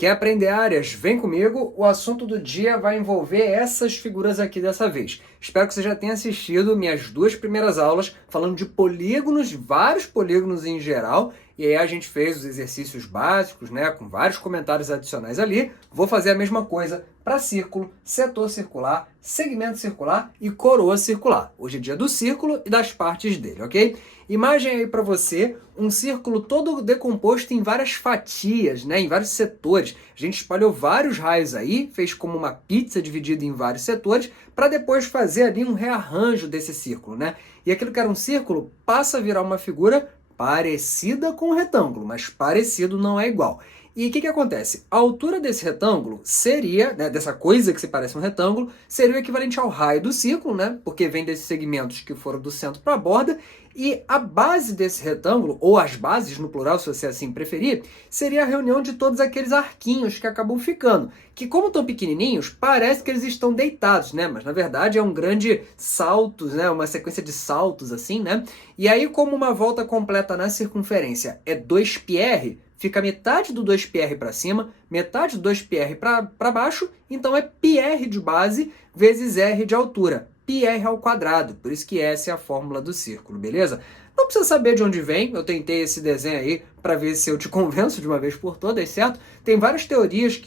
Quer aprender áreas? Vem comigo, o assunto do dia vai envolver essas figuras aqui dessa vez. Espero que você já tenha assistido minhas duas primeiras aulas falando de polígonos, vários polígonos em geral, e aí a gente fez os exercícios básicos, né, com vários comentários adicionais ali. Vou fazer a mesma coisa para círculo, setor circular, segmento circular e coroa circular. Hoje é dia do círculo e das partes dele, ok? Imagem aí para você um círculo todo decomposto em várias fatias, né, em vários setores. A gente espalhou vários raios aí, fez como uma pizza dividida em vários setores, para depois fazer ali um rearranjo desse círculo, né? E aquilo que era um círculo passa a virar uma figura parecida com um retângulo, mas parecido não é igual. E o que acontece? A altura desse retângulo seria, né, dessa coisa que se parece um retângulo, seria o equivalente ao raio do círculo, né? Porque vem desses segmentos que foram do centro para a borda, e a base desse retângulo, ou as bases no plural, se você assim preferir, seria a reunião de todos aqueles arquinhos que acabam ficando, que como estão pequenininhos, parece que eles estão deitados, né? Mas na verdade é um grande saltos, né? Uma sequência de saltos assim, né? E aí como uma volta completa na circunferência é 2πr, fica metade do 2πr para cima, metade do 2πr para baixo, então é πr de base vezes r de altura. πr ao quadrado, por isso que essa é a fórmula do círculo, beleza? Não precisa saber de onde vem, eu tentei esse desenho aí para ver se eu te convenço de uma vez por todas, certo? Tem várias teorias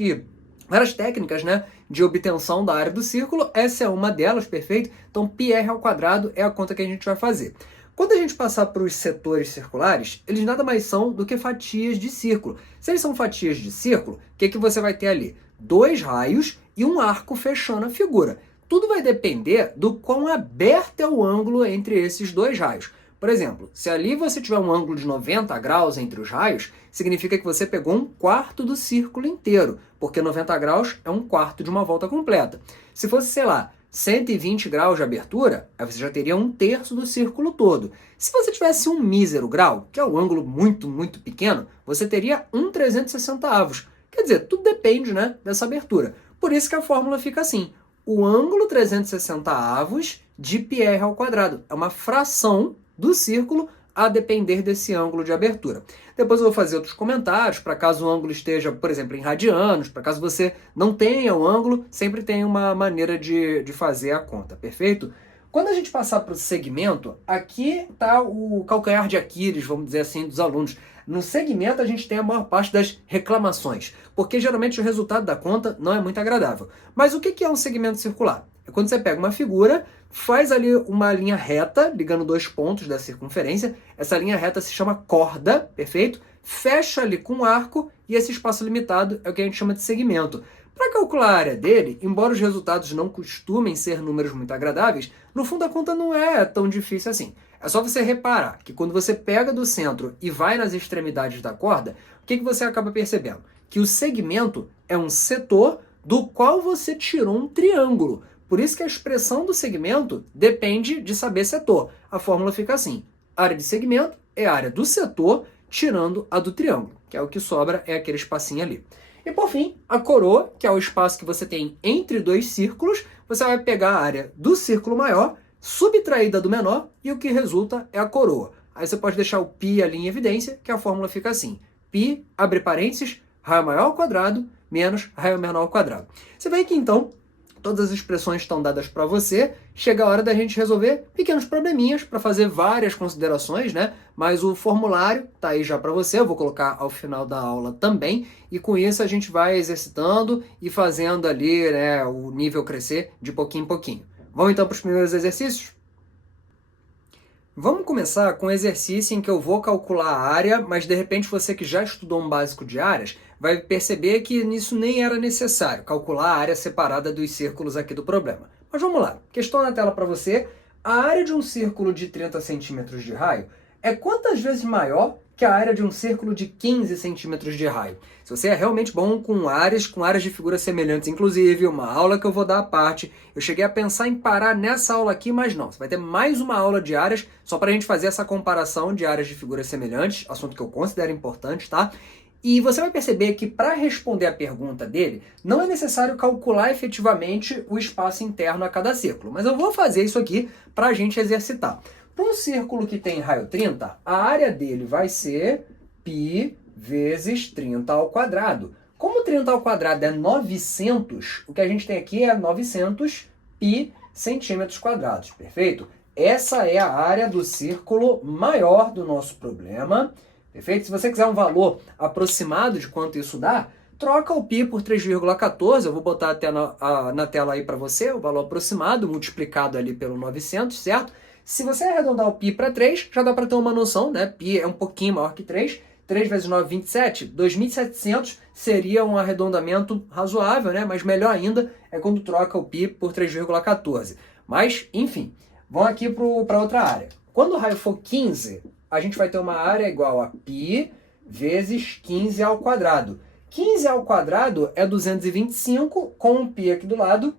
várias técnicas, né, de obtenção da área do círculo, essa é uma delas, perfeito? Então πr ao quadrado é a conta que a gente vai fazer. Quando a gente passar para os setores circulares, eles nada mais são do que fatias de círculo. Se eles são fatias de círculo, o que você vai ter ali? 2 raios e um arco fechando a figura. Tudo vai depender do quão aberto é o ângulo entre esses 2 raios. Por exemplo, se ali você tiver um ângulo de 90 graus entre os raios, significa que você pegou 1/4 do círculo inteiro, porque 90 graus é 1/4 de uma volta completa. Se fosse, sei lá, 120 graus de abertura, aí você já teria 1/3 do círculo todo. Se você tivesse um mísero grau, que é um ângulo muito, muito pequeno, você teria 1/360. Quer dizer, tudo depende, né, dessa abertura. Por isso que a fórmula fica assim. O ângulo 360 de πr ao quadrado. É uma fração do círculo a depender desse ângulo de abertura. Depois eu vou fazer outros comentários, para caso o ângulo esteja, por exemplo, em radianos, para caso você não tenha o ângulo, sempre tem uma maneira de fazer a conta, perfeito? Quando a gente passar para o segmento, aqui está o calcanhar de Aquiles, vamos dizer assim, dos alunos. No segmento a gente tem a maior parte das reclamações, porque geralmente o resultado da conta não é muito agradável. Mas o que é um segmento circular? É quando você pega uma figura, faz ali uma linha reta, ligando 2 pontos da circunferência, essa linha reta se chama corda, perfeito? Fecha ali com um arco, e esse espaço limitado é o que a gente chama de segmento. Para calcular a área dele, embora os resultados não costumem ser números muito agradáveis, no fundo a conta não é tão difícil assim. É só você reparar que quando você pega do centro e vai nas extremidades da corda, o que você acaba percebendo? Que o segmento é um setor do qual você tirou um triângulo. Por isso que a expressão do segmento depende de saber setor. A fórmula fica assim: a área de segmento é a área do setor tirando a do triângulo, que é o que sobra, é aquele espacinho ali. E por fim, a coroa, que é o espaço que você tem entre 2 círculos, você vai pegar a área do círculo maior, subtraída do menor, e o que resulta é a coroa. Aí você pode deixar o π ali em evidência, que a fórmula fica assim: π, abre parênteses, raio maior ao quadrado, menos raio menor ao quadrado. Você vê que então todas as expressões estão dadas para você, chega a hora da gente resolver pequenos probleminhas para fazer várias considerações, né? Mas o formulário tá aí já para você, eu vou colocar ao final da aula também, e com isso a gente vai exercitando e fazendo ali, né, o nível crescer de pouquinho em pouquinho. Vamos então para os primeiros exercícios? Vamos começar com um exercício em que eu vou calcular a área, mas de repente você que já estudou um básico de áreas vai perceber que nisso nem era necessário calcular a área separada dos círculos aqui do problema. Mas vamos lá, questão na tela para você. A área de um círculo de 30 centímetros de raio é quantas vezes maior que a área de um círculo de 15 centímetros de raio? Se você é realmente bom com áreas de figuras semelhantes, inclusive uma aula que eu vou dar à parte, eu cheguei a pensar em parar nessa aula aqui, mas não. Você vai ter mais uma aula de áreas só para a gente fazer essa comparação de áreas de figuras semelhantes, assunto que eu considero importante, tá? E você vai perceber que para responder a pergunta dele, não é necessário calcular efetivamente o espaço interno a cada círculo, mas eu vou fazer isso aqui para a gente exercitar. Para um círculo que tem raio 30, a área dele vai ser π vezes 30 ao quadrado. Como 30 ao quadrado é 900, o que a gente tem aqui é 900 pi centímetros quadrados, perfeito? Essa é a área do círculo maior do nosso problema, perfeito? Se você quiser um valor aproximado de quanto isso dá, troca o pi por 3,14, eu vou botar até na tela aí para você, o valor aproximado, multiplicado ali pelo 900, certo? Se você arredondar o pi para 3, já dá para ter uma noção, né? Pi é um pouquinho maior que 3, 3 vezes 9, 27, 2.700 seria um arredondamento razoável, né? Mas melhor ainda é quando troca o pi por 3,14. Mas, enfim, vamos aqui para outra área. Quando o raio for 15, a gente vai ter uma área igual a π vezes 15 ao quadrado. 15 ao quadrado é 225, com um π aqui do lado,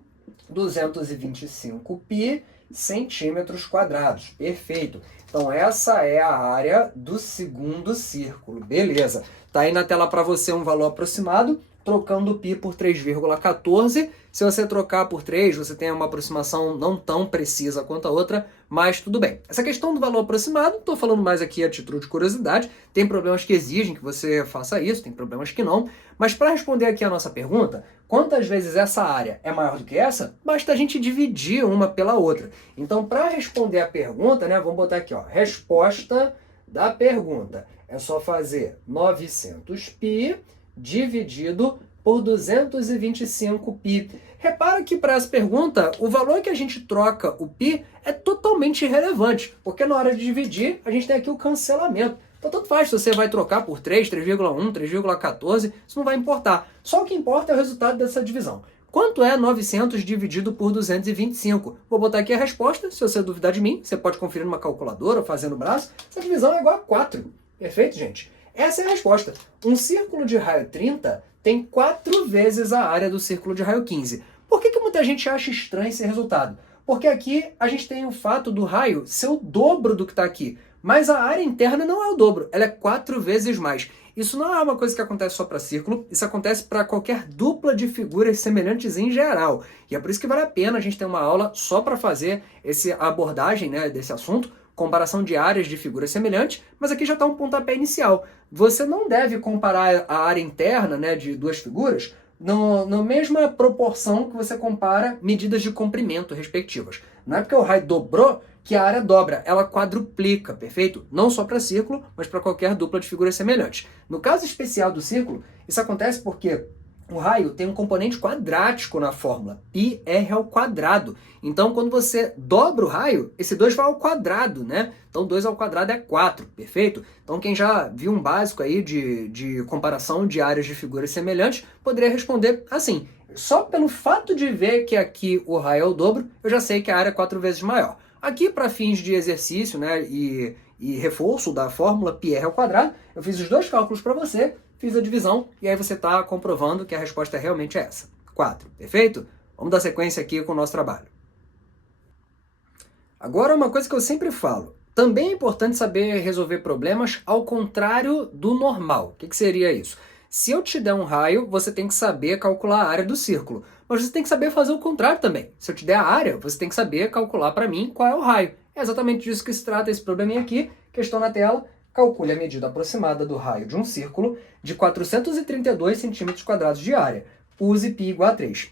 225 π centímetros quadrados. Perfeito. Então essa é a área do segundo círculo. Beleza. Tá aí na tela para você um valor aproximado, trocando o π por 3,14. Se você trocar por 3, você tem uma aproximação não tão precisa quanto a outra, mas tudo bem. Essa questão do valor aproximado, estou falando mais aqui a título de curiosidade, tem problemas que exigem que você faça isso, tem problemas que não, mas para responder aqui a nossa pergunta, quantas vezes essa área é maior do que essa, basta a gente dividir uma pela outra. Então, para responder a pergunta, né, vamos botar aqui, ó, resposta da pergunta. É só fazer 900π dividido por 225π. Repara que para essa pergunta, o valor que a gente troca o π é totalmente irrelevante, porque na hora de dividir, a gente tem aqui o cancelamento. Então tanto faz se você vai trocar por 3, 3,1, 3,14, isso não vai importar. Só o que importa é o resultado dessa divisão. Quanto é 900 dividido por 225? Vou botar aqui a resposta, se você duvidar de mim, você pode conferir numa calculadora ou fazer no braço. Essa divisão é igual a 4. Perfeito, gente? Essa é a resposta. Um círculo de raio 30 tem 4 vezes a área do círculo de raio 15. Por que muita gente acha estranho esse resultado? Porque aqui a gente tem o fato do raio ser o dobro do que está aqui. Mas a área interna não é o dobro, ela é 4 vezes mais. Isso não é uma coisa que acontece só para círculo, isso acontece para qualquer dupla de figuras semelhantes em geral. E é por isso que vale a pena a gente ter uma aula só para fazer essa abordagem, né, desse assunto, comparação de áreas de figuras semelhantes, mas aqui já está um pontapé inicial. Você não deve comparar a área interna, né, de duas figuras na mesma proporção que você compara medidas de comprimento respectivas. Não é porque o raio dobrou que a área dobra, ela quadruplica, perfeito? Não só para círculo, mas para qualquer dupla de figuras semelhantes. No caso especial do círculo, isso acontece porque o raio tem um componente quadrático na fórmula, πr ao quadrado. Então, quando você dobra o raio, esse 2 vai ao quadrado, né? Então, 2 ao quadrado é 4, perfeito? Então, quem já viu um básico aí de comparação de áreas de figuras semelhantes, poderia responder assim. Só pelo fato de ver que aqui o raio é o dobro, eu já sei que a área é 4 vezes maior. Aqui, para fins de exercício, né, e reforço da fórmula πr ao quadrado, eu fiz os dois cálculos para você, fiz a divisão, e aí você está comprovando que a resposta realmente é essa. 4, perfeito? Vamos dar sequência aqui com o nosso trabalho. Agora, uma coisa que eu sempre falo. Também é importante saber resolver problemas ao contrário do normal. O que seria isso? Se eu te der um raio, você tem que saber calcular a área do círculo. Mas você tem que saber fazer o contrário também. Se eu te der a área, você tem que saber calcular para mim qual é o raio. É exatamente disso que se trata esse probleminha aqui. Questão na tela. Calcule a medida aproximada do raio de um círculo de 432 centímetros quadrados de área. Use π igual a 3.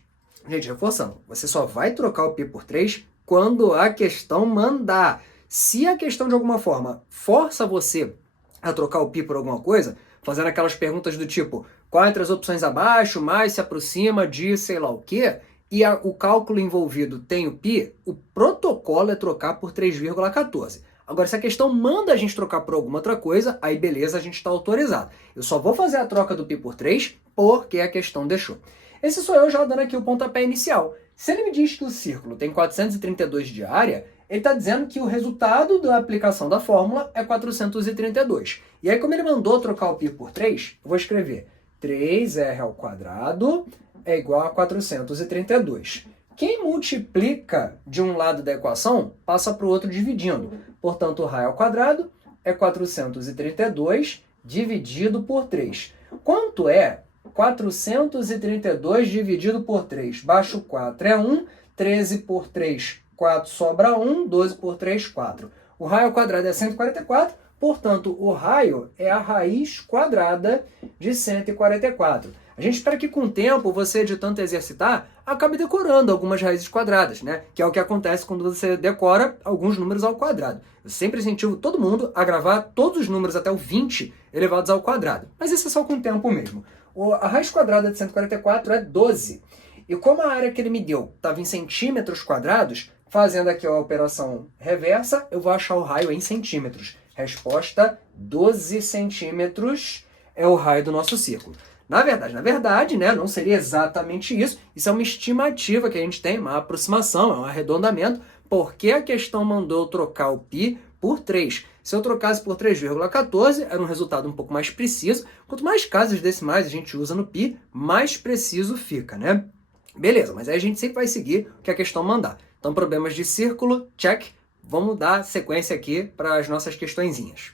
Gente, reforçando, você só vai trocar o π por 3 quando a questão mandar. Se a questão de alguma forma força você a trocar o π por alguma coisa, fazendo aquelas perguntas do tipo, qual entre as opções abaixo mais se aproxima de sei lá o quê, e o cálculo envolvido tem o π, o protocolo é trocar por 3,14. Agora, se a questão manda a gente trocar por alguma outra coisa, aí beleza, a gente está autorizado. Eu só vou fazer a troca do π por 3 porque a questão deixou. Esse sou eu já dando aqui o pontapé inicial. Se ele me diz que o círculo tem 432 de área, ele está dizendo que o resultado da aplicação da fórmula é 432. E aí, como ele mandou trocar o π por 3, eu vou escrever 3r ao quadrado é igual a 432. Quem multiplica de um lado da equação, passa para o outro dividindo. Portanto, o raio ao quadrado é 432 dividido por 3. Quanto é 432 dividido por 3? Baixo 4 é 1, 13 por 3, 4 sobra 1, 12 por 3, 4. O raio ao quadrado é 144, portanto, o raio é a raiz quadrada de 144. A gente espera que com o tempo, você de tanto exercitar, acabe decorando algumas raízes quadradas, né? Que é o que acontece quando você decora alguns números ao quadrado. Eu sempre incentivo todo mundo a gravar todos os números até o 20 elevados ao quadrado. Mas isso é só com o tempo mesmo. A raiz quadrada de 144 é 12. E como a área que ele me deu estava em centímetros quadrados, fazendo aqui a operação reversa, eu vou achar o raio em centímetros. Resposta, 12 centímetros é o raio do nosso círculo. Na verdade, né, não seria exatamente isso. Isso é uma estimativa que a gente tem, uma aproximação, é um arredondamento, porque a questão mandou eu trocar o π por 3. Se eu trocasse por 3,14, era um resultado um pouco mais preciso. Quanto mais casas decimais a gente usa no π, mais preciso fica, né? Beleza, mas aí a gente sempre vai seguir o que a questão mandar. Então, problemas de círculo, check. Vamos dar sequência aqui para as nossas questõezinhas.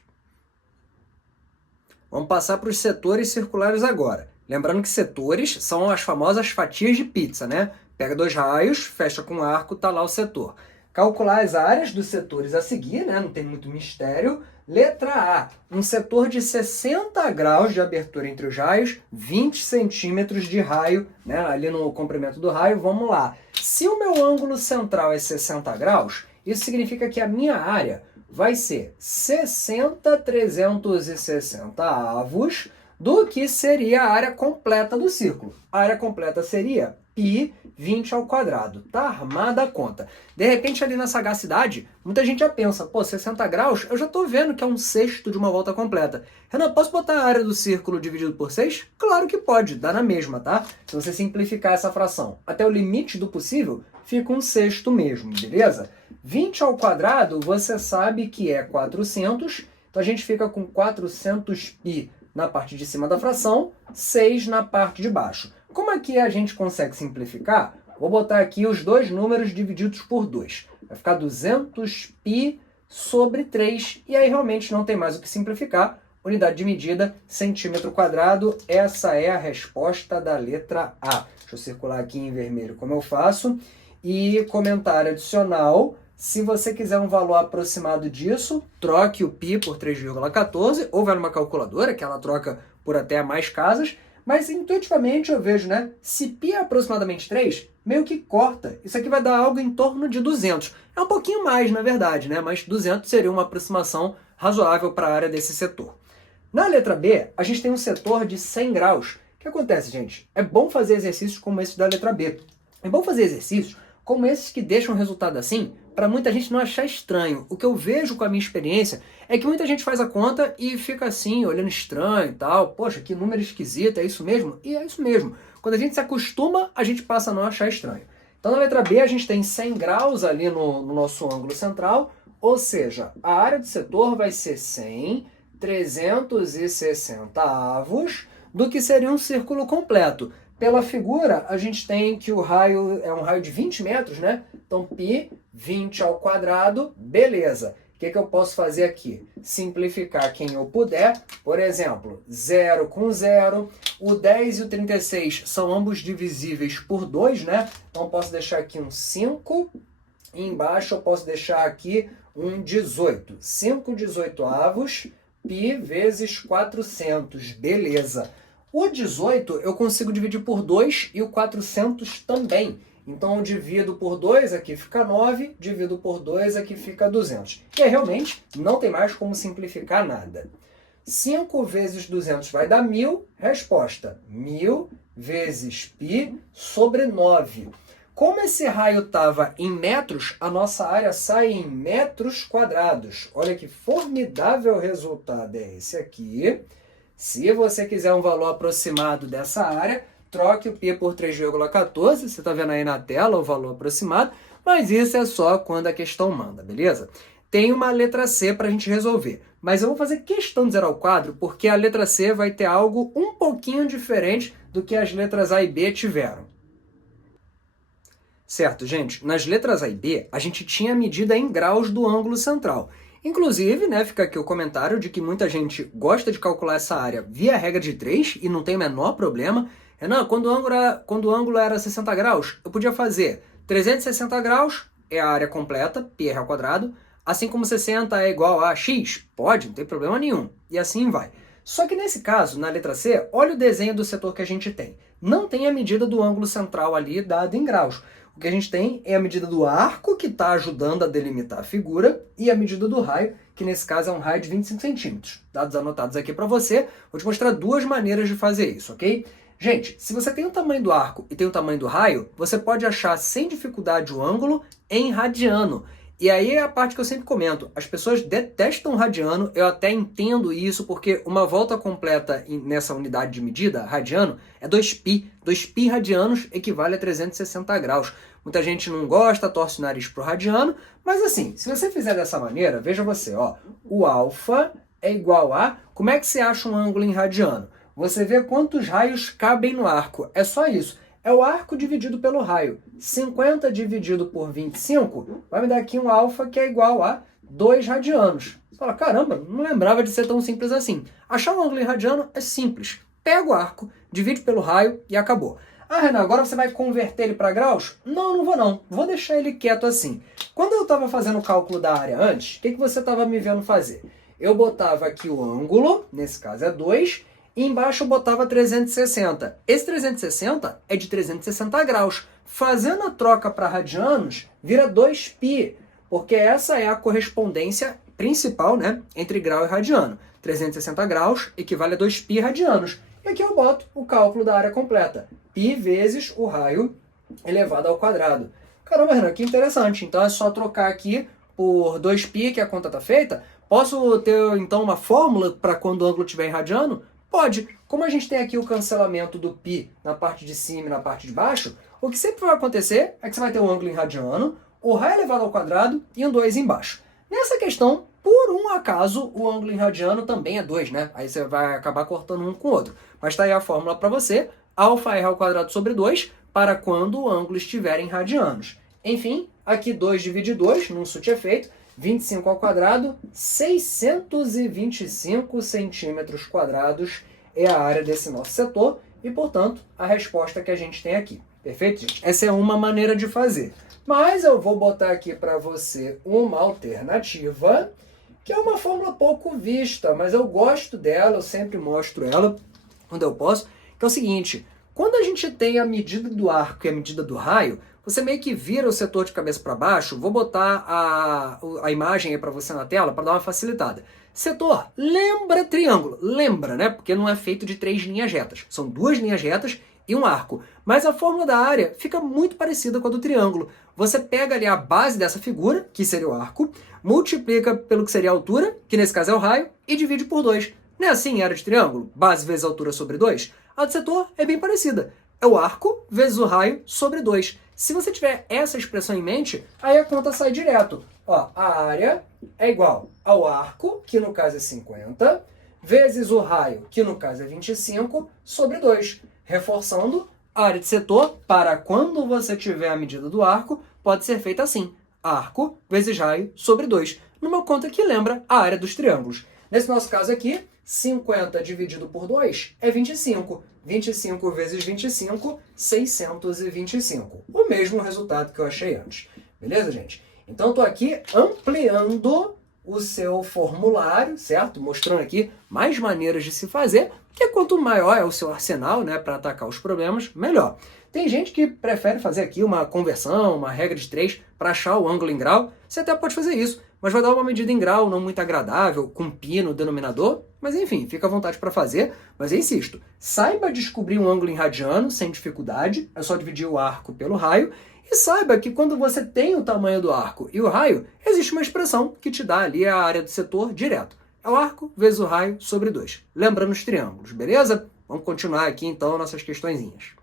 Vamos passar para os setores circulares agora. Lembrando que setores são as famosas fatias de pizza, né? Pega dois raios, fecha com um arco, tá lá o setor. Calcular as áreas dos setores a seguir, né? Não tem muito mistério. Letra A, um setor de 60 graus de abertura entre os raios, 20 centímetros de raio, né? Ali no comprimento do raio, vamos lá. Se o meu ângulo central é 60 graus, isso significa que a minha área vai ser 60,360 avos do que seria a área completa do círculo. A área completa seria π 20 ao quadrado. Tá armada a conta. De repente, ali na sagacidade, muita gente já pensa, pô, 60 graus, eu já tô vendo que é um sexto de uma volta completa. Renan, posso botar a área do círculo dividido por 6? Claro que pode, dá na mesma, tá? Se você simplificar essa fração até o limite do possível, fica um sexto mesmo, beleza? 20 ao quadrado, você sabe que é 400, então a gente fica com 400π na parte de cima da fração, 6 na parte de baixo. Como aqui a gente consegue simplificar, vou botar aqui os dois números divididos por 2. Vai ficar 200π sobre 3, e aí realmente não tem mais o que simplificar. Unidade de medida, centímetro quadrado, essa é a resposta da letra A. Deixa eu circular aqui em vermelho como eu faço. E comentário adicional, se você quiser um valor aproximado disso, troque o π por 3,14, ou vai numa calculadora, que ela troca por até mais casas, mas intuitivamente eu vejo, né, se π é aproximadamente 3, meio que corta. Isso aqui vai dar algo em torno de 200. É um pouquinho mais, na verdade, né, mas 200 seria uma aproximação razoável para a área desse setor. Na letra B, a gente tem um setor de 100 graus. O que acontece, gente? É bom fazer exercícios como esse da letra B. É bom fazer exercícios como esses que deixam o resultado assim, para muita gente não achar estranho. O que eu vejo com a minha experiência é que muita gente faz a conta e fica assim, olhando estranho e tal. Poxa, que número esquisito, é isso mesmo? E é isso mesmo. Quando a gente se acostuma, a gente passa a não achar estranho. Então, na letra B, a gente tem 100 graus ali no nosso ângulo central, ou seja, a área do setor vai ser 100, 360 avos, do que seria um círculo completo. Pela figura, a gente tem que o raio é um raio de 20 metros, né? Então, π, 20 ao quadrado, beleza. O que eu posso fazer aqui? Simplificar quem eu puder. Por exemplo, 0 com 0. O 10 e o 36 são ambos divisíveis por 2, né? Então, eu posso deixar aqui um 5. E embaixo eu posso deixar aqui um 18. 5 18avos, π vezes 400. Beleza. O 18 eu consigo dividir por 2 e o 400 também. Então eu divido por 2, aqui fica 9, divido por 2, aqui fica 200. E aí realmente não tem mais como simplificar nada. 5 vezes 200 vai dar 1000, resposta, 1000 vezes π sobre 9. Como esse raio estava em metros, a nossa área sai em metros quadrados. Olha que formidável resultado é esse aqui. Se você quiser um valor aproximado dessa área, troque o π por 3,14, você está vendo aí na tela o valor aproximado, mas isso é só quando a questão manda, beleza? Tem uma letra C para a gente resolver, mas eu vou fazer questão de zerar o quadro, porque a letra C vai ter algo um pouquinho diferente do que as letras A e B tiveram. Certo, gente? Nas letras A e B, a gente tinha a medida em graus do ângulo central. Inclusive, né, fica aqui o comentário de que muita gente gosta de calcular essa área via regra de 3 e não tem o menor problema. Renan, quando o ângulo era 60 graus, eu podia fazer 360 graus é a área completa, πr ao quadrado, assim como 60 é igual a x? Pode, não tem problema nenhum. E assim vai. Só que nesse caso, na letra C, olha o desenho do setor que a gente tem. Não tem a medida do ângulo central ali dado em graus. O que a gente tem é a medida do arco, que está ajudando a delimitar a figura, e a medida do raio, que nesse caso é um raio de 25 centímetros. Dados anotados aqui para você, vou te mostrar duas maneiras de fazer isso, ok? Gente, se você tem o tamanho do arco e tem o tamanho do raio, você pode achar sem dificuldade o ângulo em radiano. E aí é a parte que eu sempre comento, as pessoas detestam radiano, eu até entendo isso, porque uma volta completa nessa unidade de medida, radiano, é 2π. 2π radianos equivale a 360 graus. Muita gente não gosta, torce o nariz pro radiano, mas assim, se você fizer dessa maneira, veja você, ó, o alfa é igual a... Como é que você acha um ângulo em radiano? Você vê quantos raios cabem no arco, é só isso. É o arco dividido pelo raio. 50 dividido por 25 vai me dar aqui um alfa que é igual a 2 radianos. Você fala, caramba, não lembrava de ser tão simples assim. Achar um ângulo em radiano é simples. Pega o arco, divide pelo raio e acabou. Ah, Renan, agora você vai converter ele para graus? Não, não vou não. Vou deixar ele quieto assim. Quando eu estava fazendo o cálculo da área antes, o que você estava me vendo fazer? Eu botava aqui o ângulo, nesse caso é 2, e embaixo eu botava 360. Esse 360 é de 360 graus. Fazendo a troca para radianos, vira 2π, porque essa é a correspondência principal, né, entre grau e radiano. 360 graus equivale a 2π radianos. E aqui eu boto o cálculo da área completa. Π vezes o raio elevado ao quadrado. Caramba, Renan, que interessante. Então é só trocar aqui por 2π, que a conta está feita. Posso ter, então, uma fórmula para quando o ângulo estiver em radiano? Pode. Como a gente tem aqui o cancelamento do π na parte de cima e na parte de baixo, o que sempre vai acontecer é que você vai ter um ângulo em radiano, o raio elevado ao quadrado e um 2 embaixo. Nessa questão, por um acaso, o ângulo em radiano também é 2, né? Aí você vai acabar cortando um com o outro. Mas está aí a fórmula para você, alfa-r ao quadrado sobre 2, para quando o ângulo estiver em radianos. Enfim, aqui 2 divide 2, num subefeito, 25 ao quadrado, 625 centímetros quadrados é a área desse nosso setor e, portanto, a resposta que a gente tem aqui. Perfeito, gente? Essa é uma maneira de fazer. Mas eu vou botar aqui para você uma alternativa, que é uma fórmula pouco vista, mas eu gosto dela, eu sempre mostro ela quando eu posso, que é o seguinte: quando a gente tem a medida do arco e a medida do raio, você meio que vira o setor de cabeça para baixo. Vou botar a imagem aí para você na tela para dar uma facilitada. Setor lembra triângulo, lembra, né? Porque não é feito de 3 linhas retas, são 2 linhas retas e um arco. Mas a fórmula da área fica muito parecida com a do triângulo. Você pega ali a base dessa figura, que seria o arco, multiplica pelo que seria a altura, que nesse caso é o raio, e divide por 2. Não é assim a área de triângulo? Base vezes altura sobre 2? A do setor é bem parecida. É o arco vezes o raio sobre 2. Se você tiver essa expressão em mente, aí a conta sai direto. Ó, a área é igual ao arco, que no caso é 50, vezes o raio, que no caso é 25, sobre 2. Reforçando, a área de setor, para quando você tiver a medida do arco, pode ser feita assim: arco vezes raio sobre 2, numa conta que lembra a área dos triângulos. Nesse nosso caso aqui, 50 dividido por 2 é 25. 25 vezes 25, 625. O mesmo resultado que eu achei antes. Beleza, gente? Então, estou aqui ampliando o seu formulário, certo? Mostrando aqui mais maneiras de se fazer, porque quanto maior é o seu arsenal, né, para atacar os problemas, melhor. Tem gente que prefere fazer aqui uma conversão, uma regra de 3 para achar o ângulo em grau. Você até pode fazer isso, mas vai dar uma medida em grau não muito agradável, com π no denominador. Mas enfim, fica à vontade para fazer. Mas eu insisto, saiba descobrir um ângulo em radiano sem dificuldade, é só dividir o arco pelo raio. E saiba que quando você tem o tamanho do arco e o raio, existe uma expressão que te dá ali a área do setor direto. É o arco vezes o raio sobre 2. Lembrando os triângulos, beleza? Vamos continuar aqui então nossas questõezinhas.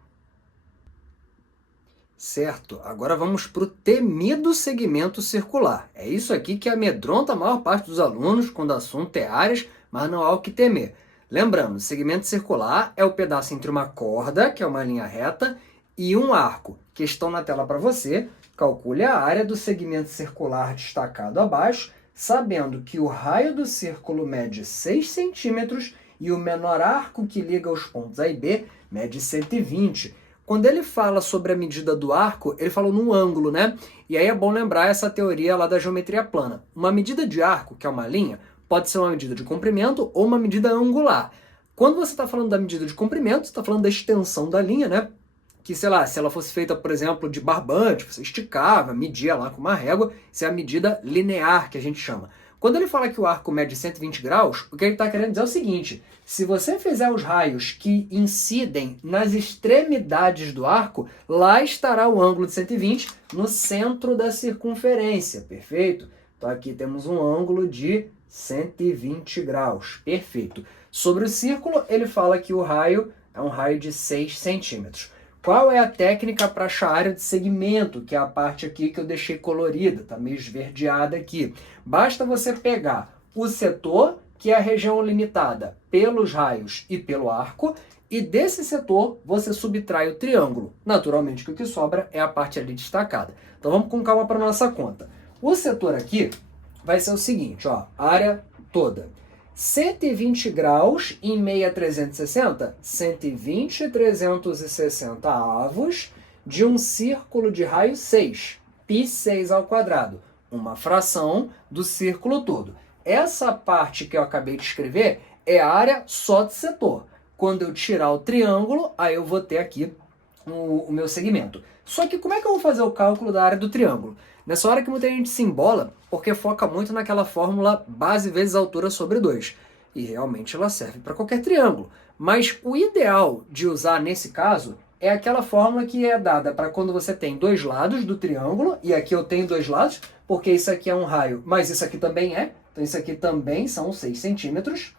Certo, agora vamos para o temido segmento circular. É isso aqui que amedronta a maior parte dos alunos quando o assunto é áreas, mas não há o que temer. Lembrando, segmento circular é o pedaço entre uma corda, que é uma linha reta, e um arco. Questão na tela para você: calcule a área do segmento circular destacado abaixo, sabendo que o raio do círculo mede 6 centímetros e o menor arco que liga os pontos A e B mede 120. Quando ele fala sobre a medida do arco, ele falou num ângulo, né? E aí é bom lembrar essa teoria lá da geometria plana. Uma medida de arco, que é uma linha, pode ser uma medida de comprimento ou uma medida angular. Quando você está falando da medida de comprimento, você está falando da extensão da linha, né? Que, sei lá, se ela fosse feita, por exemplo, de barbante, você esticava, media lá com uma régua, isso é a medida linear que a gente chama. Quando ele fala que o arco mede 120 graus, o que ele está querendo dizer é o seguinte: se você fizer os raios que incidem nas extremidades do arco, lá estará o ângulo de 120 no centro da circunferência, perfeito? Então aqui temos um ângulo de 120 graus, perfeito. Sobre o círculo, ele fala que o raio é um raio de 6 centímetros. Qual é a técnica para achar a área de segmento, que é a parte aqui que eu deixei colorida, está meio esverdeada aqui? Basta você pegar o setor, que é a região limitada pelos raios e pelo arco, e desse setor você subtrai o triângulo. Naturalmente, que o que sobra é a parte ali destacada. Então vamos com calma para nossa conta. O setor aqui vai ser o seguinte, ó, área toda. 120 graus em meia 360, 120 360 avos de um círculo de raio 6, π6 ao quadrado, uma fração do círculo todo. Essa parte que eu acabei de escrever é a área só de setor. Quando eu tirar o triângulo, aí eu vou ter aqui o meu segmento. Só que como é que eu vou fazer o cálculo da área do triângulo? Nessa hora que muita gente se embola, porque foca muito naquela fórmula base vezes altura sobre 2. E realmente ela serve para qualquer triângulo. Mas o ideal de usar nesse caso é aquela fórmula que é dada para quando você tem dois lados do triângulo, e aqui eu tenho dois lados, porque isso aqui é um raio, mas isso aqui também é, então isso aqui também são 6 centímetros.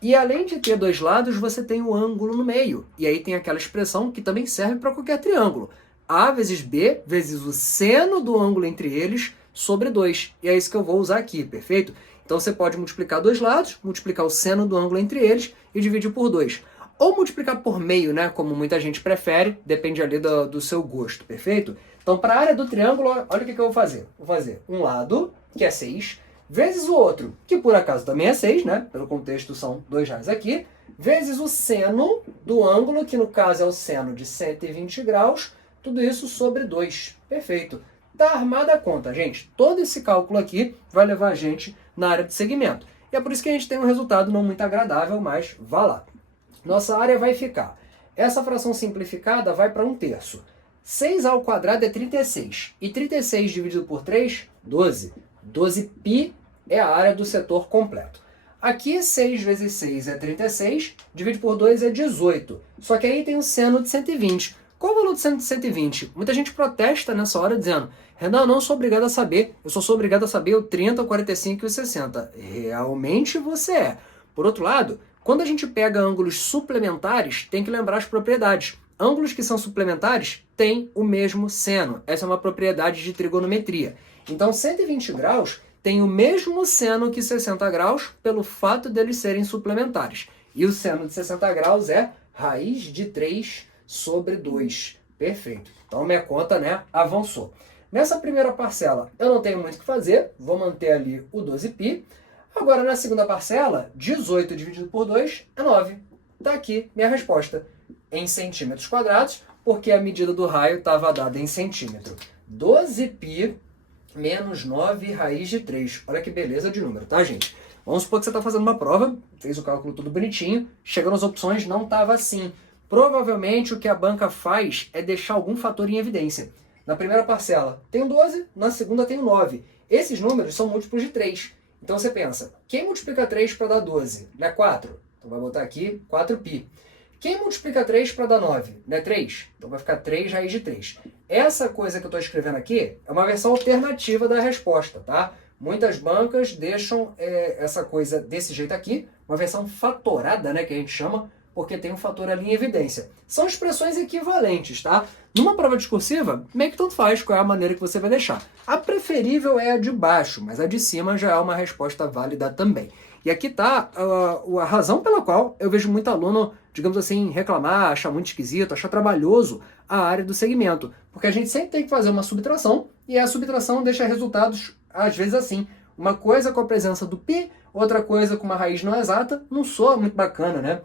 E além de ter dois lados, você tem o ângulo no meio. E aí tem aquela expressão que também serve para qualquer triângulo. A vezes B vezes o seno do ângulo entre eles sobre 2. E é isso que eu vou usar aqui, perfeito? Então você pode multiplicar dois lados, multiplicar o seno do ângulo entre eles e dividir por 2. Ou multiplicar por meio, né? Como muita gente prefere, depende ali do seu gosto, perfeito? Então para a área do triângulo, olha o que eu vou fazer. Vou fazer um lado, que é 6, vezes o outro, que por acaso também é 6, né? Pelo contexto são 2 raios aqui, vezes o seno do ângulo, que no caso é o seno de 120 graus, tudo isso sobre 2. Perfeito. Tá armada a conta, gente. Todo esse cálculo aqui vai levar a gente na área de segmento. E é por isso que a gente tem um resultado não muito agradável, mas vá lá. Nossa área vai ficar. Essa fração simplificada vai para 1/3. 6 ao quadrado é 36. E 36 dividido por 3, 12. 12π é a área do setor completo. Aqui 6 vezes 6 é 36, dividido por 2 é 18. Só que aí tem o seno de 120. Qual o valor do seno de 120? Muita gente protesta nessa hora dizendo: Renan, eu não sou obrigado a saber, eu só sou obrigado a saber o 30, o 45 e o 60. Realmente você é. Por outro lado, quando a gente pega ângulos suplementares, tem que lembrar as propriedades. Ângulos que são suplementares têm o mesmo seno. Essa é uma propriedade de trigonometria. Então 120 graus tem o mesmo seno que 60 graus pelo fato deles serem suplementares. E o seno de 60 graus é raiz de 3 sobre 2. Perfeito. Então minha conta, né, avançou. Nessa primeira parcela eu não tenho muito o que fazer, vou manter ali o 12π. Agora na segunda parcela, 18 dividido por 2 é 9. Está aqui minha resposta. Em centímetros quadrados, porque a medida do raio estava dada em centímetro. 12π menos 9 raiz de 3. Olha que beleza de número, tá, gente? Vamos supor que você está fazendo uma prova, fez o cálculo tudo bonitinho, chegou nas opções, não estava assim. Provavelmente o que a banca faz é deixar algum fator em evidência. Na primeira parcela tem o 12, na segunda tem o 9. Esses números são múltiplos de 3. Então você pensa, quem multiplica 3 para dar 12? Não é 4? Então vai botar aqui 4π. Quem multiplica 3 para dar 9? Não é 3? Então vai ficar 3 raiz de 3. Essa coisa que eu estou escrevendo aqui é uma versão alternativa da resposta, tá? Muitas bancas deixam essa coisa desse jeito aqui, uma versão fatorada, né, que a gente chama, porque tem um fator ali em evidência. São expressões equivalentes, tá? Numa prova discursiva, meio que tanto faz qual é a maneira que você vai deixar. A preferível é a de baixo, mas a de cima já é uma resposta válida também. E aqui tá a razão pela qual eu vejo muito aluno, digamos assim, reclamar, achar muito esquisito, achar trabalhoso a área do segmento. Porque a gente sempre tem que fazer uma subtração, e a subtração deixa resultados, às vezes, assim. Uma coisa com a presença do π, outra coisa com uma raiz não exata, não soa muito bacana, né?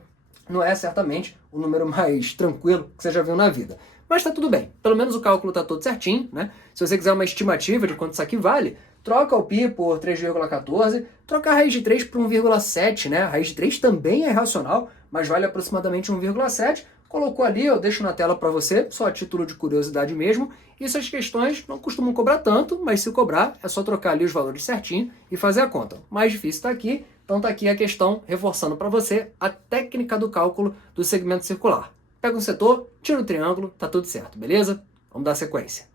Não é certamente o número mais tranquilo que você já viu na vida. Mas tá tudo bem. Pelo menos o cálculo tá todo certinho, né? Se você quiser uma estimativa de quanto isso aqui vale, troca o π por 3,14, troca a raiz de 3 por 1,7, né? A raiz de 3 também é racional, mas vale aproximadamente 1,7. Colocou ali, eu deixo na tela para você, só a título de curiosidade mesmo. E essas questões não costumam cobrar tanto, mas se cobrar, é só trocar ali os valores certinho e fazer a conta. O mais difícil está aqui, então está aqui a questão reforçando para você a técnica do cálculo do segmento circular. Pega um setor, tira o triângulo, tá tudo certo, beleza? Vamos dar sequência.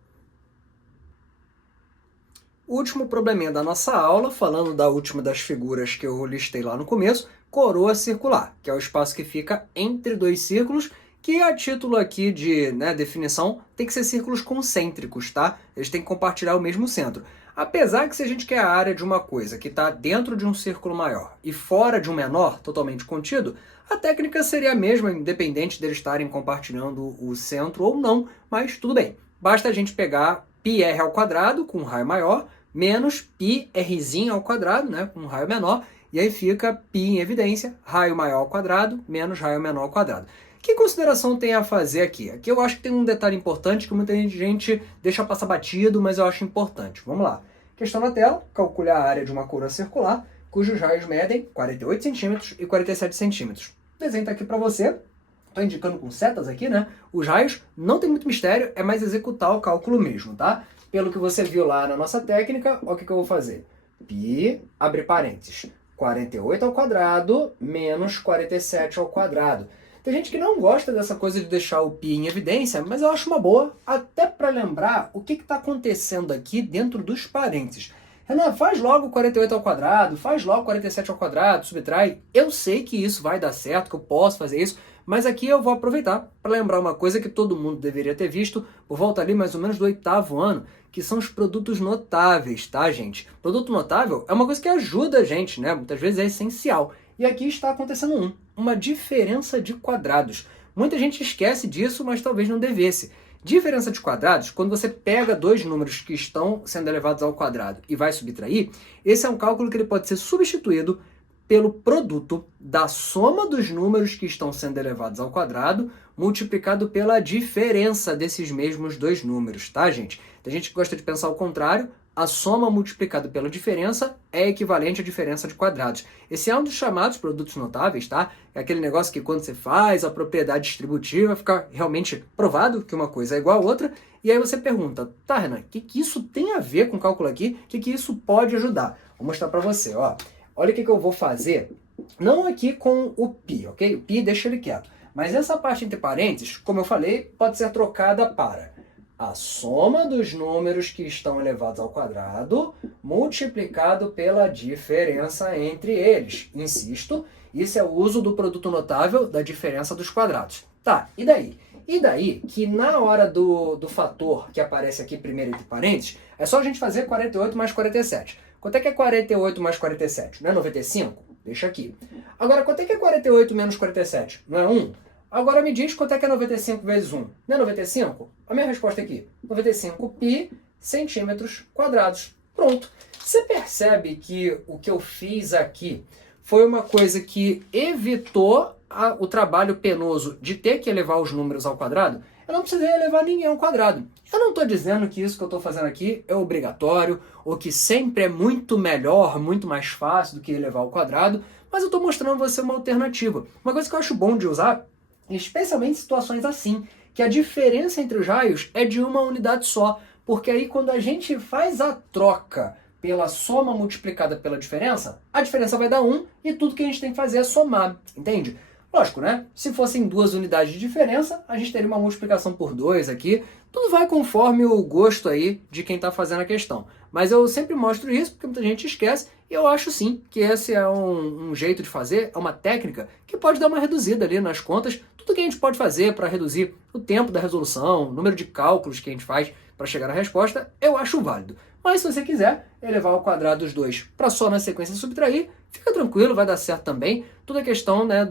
O último probleminha da nossa aula, falando da última das figuras que eu listei lá no começo, coroa circular, que é o espaço que fica entre dois círculos, que a título aqui de definição tem que ser círculos concêntricos, tá? Eles têm que compartilhar o mesmo centro. Apesar que se a gente quer a área de uma coisa que está dentro de um círculo maior e fora de um menor, totalmente contido, a técnica seria a mesma, independente deles estarem compartilhando o centro ou não, mas tudo bem. Basta a gente pegar πr ao quadrado, com um raio maior, menos πrzinho ao quadrado, né, com um raio menor, e aí fica π em evidência, raio maior ao quadrado, menos raio menor ao quadrado. Que consideração tem a fazer aqui? Aqui eu acho que tem um detalhe importante que muita gente deixa passar batido, mas eu acho importante. Vamos lá. Questão na tela, calcule a área de uma coroa circular, cujos raios medem 48 centímetros e 47 centímetros. O desenho está aqui para você. Estou indicando com setas aqui, né? Os raios não tem muito mistério, é mais executar o cálculo mesmo, tá? Pelo que você viu lá na nossa técnica, olha o que eu vou fazer. Π, abre parênteses, 48 ao quadrado menos 47 ao quadrado. Tem gente que não gosta dessa coisa de deixar o π em evidência, mas eu acho uma boa, até para lembrar o que está acontecendo aqui dentro dos parênteses. Renan, faz logo 48 ao quadrado, faz logo 47 ao quadrado, subtrai. Eu sei que isso vai dar certo, que eu posso fazer isso, mas aqui eu vou aproveitar para lembrar uma coisa que todo mundo deveria ter visto por volta ali mais ou menos do 8º ano, que são os produtos notáveis, tá, gente? Produto notável é uma coisa que ajuda a gente, né? Muitas vezes é essencial. E aqui está acontecendo uma diferença de quadrados. Muita gente esquece disso, mas talvez não devesse. Diferença de quadrados, quando você pega dois números que estão sendo elevados ao quadrado e vai subtrair, esse é um cálculo que ele pode ser substituído pelo produto da soma dos números que estão sendo elevados ao quadrado multiplicado pela diferença desses mesmos dois números, tá, gente? Tem gente que gosta de pensar o contrário. A soma multiplicada pela diferença é equivalente à diferença de quadrados. Esse é um dos chamados produtos notáveis, tá? É aquele negócio que quando você faz a propriedade distributiva, fica realmente provado que uma coisa é igual a outra. E aí você pergunta, tá, Renan, o que isso tem a ver com o cálculo aqui? O que isso pode ajudar? Vou mostrar para você, ó. Olha o que eu vou fazer, não aqui com o π, ok? O π deixa ele quieto. Mas essa parte entre parênteses, como eu falei, pode ser trocada para a soma dos números que estão elevados ao quadrado multiplicado pela diferença entre eles. Insisto, isso é o uso do produto notável da diferença dos quadrados. Tá, e daí? E daí que na hora do fator que aparece aqui primeiro entre parênteses, é só a gente fazer 48 mais 47. Quanto é que é 48 mais 47? Não é 95? Deixa aqui. Agora, quanto é que é 48 menos 47? Não é 1? Agora me diz quanto é que é 95 vezes 1. Não é 95? A minha resposta é aqui. 95 π centímetros quadrados. Pronto. Você percebe que o que eu fiz aqui foi uma coisa que evitou o trabalho penoso de ter que elevar os números ao quadrado? Eu não precisei elevar ninguém ao quadrado. Eu não estou dizendo que isso que eu estou fazendo aqui é obrigatório, ou que sempre é muito melhor, muito mais fácil do que elevar ao quadrado, mas eu estou mostrando você uma alternativa. Uma coisa que eu acho bom de usar, especialmente em situações assim, que a diferença entre os raios é de uma unidade só, porque aí quando a gente faz a troca pela soma multiplicada pela diferença, a diferença vai dar 1 e tudo que a gente tem que fazer é somar, entende? Lógico, né? Se fossem duas unidades de diferença, a gente teria uma multiplicação por 2 aqui. Tudo vai conforme o gosto aí de quem está fazendo a questão. Mas eu sempre mostro isso porque muita gente esquece. E eu acho sim que esse é um jeito de fazer, é uma técnica que pode dar uma reduzida ali nas contas. Tudo que a gente pode fazer para reduzir o tempo da resolução, o número de cálculos que a gente faz para chegar à resposta, eu acho válido. Mas se você quiser elevar ao quadrado os dois para só na sequência subtrair, fica tranquilo, vai dar certo também. Tudo é questão, né,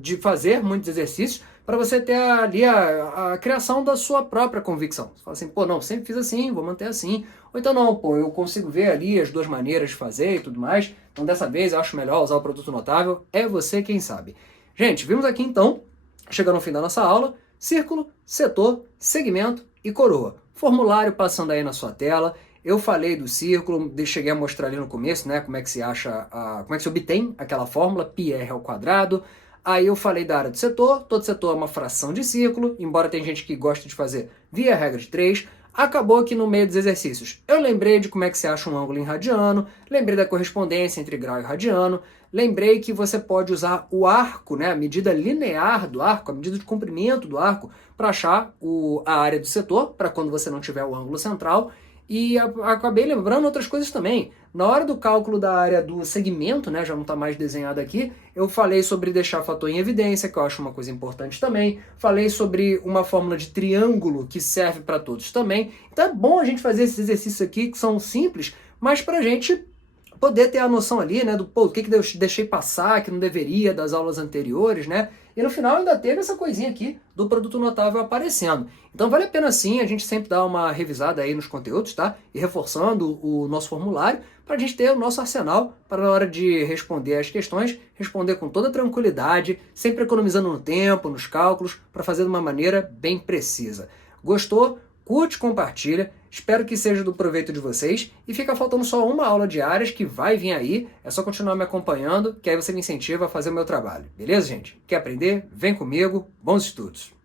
de fazer muitos exercícios para você ter ali a criação da sua própria convicção. Você fala assim, pô, não, sempre fiz assim, vou manter assim. Ou então não, pô, eu consigo ver ali as duas maneiras de fazer e tudo mais. Então dessa vez eu acho melhor usar o produto notável. É você quem sabe. Gente, vimos aqui então, chegando ao fim da nossa aula, círculo, setor, segmento e coroa. Formulário passando aí na sua tela. Eu falei do círculo, cheguei a mostrar ali no começo, né, como é que se acha, como é que se obtém aquela fórmula, πr ao quadrado. Aí eu falei da área do setor, todo setor é uma fração de círculo, embora tem gente que gosta de fazer via regra de 3. Acabou que no meio dos exercícios eu lembrei de como é que se acha um ângulo em radiano, lembrei da correspondência entre grau e radiano, lembrei que você pode usar o arco, né, a medida linear do arco, a medida de comprimento do arco, para achar a área do setor, para quando você não tiver o ângulo central. E acabei lembrando outras coisas também. Na hora do cálculo da área do segmento, né, já não está mais desenhado aqui, eu falei sobre deixar fator em evidência, que eu acho uma coisa importante também. Falei sobre uma fórmula de triângulo que serve para todos também. Então é bom a gente fazer esses exercícios aqui que são simples, mas para a gente poder ter a noção ali, né, do o que eu deixei passar, que não deveria, das aulas anteriores, né? E no final ainda teve essa coisinha aqui do produto notável aparecendo. Então vale a pena sim a gente sempre dar uma revisada aí nos conteúdos, tá? E reforçando o nosso formulário para a gente ter o nosso arsenal para na hora de responder as questões, responder com toda tranquilidade, sempre economizando no tempo, nos cálculos, para fazer de uma maneira bem precisa. Gostou? Curte, compartilha, espero que seja do proveito de vocês e fica faltando só uma aula diária que vai vir aí, é só continuar me acompanhando que aí você me incentiva a fazer o meu trabalho, beleza gente? Quer aprender? Vem comigo, bons estudos!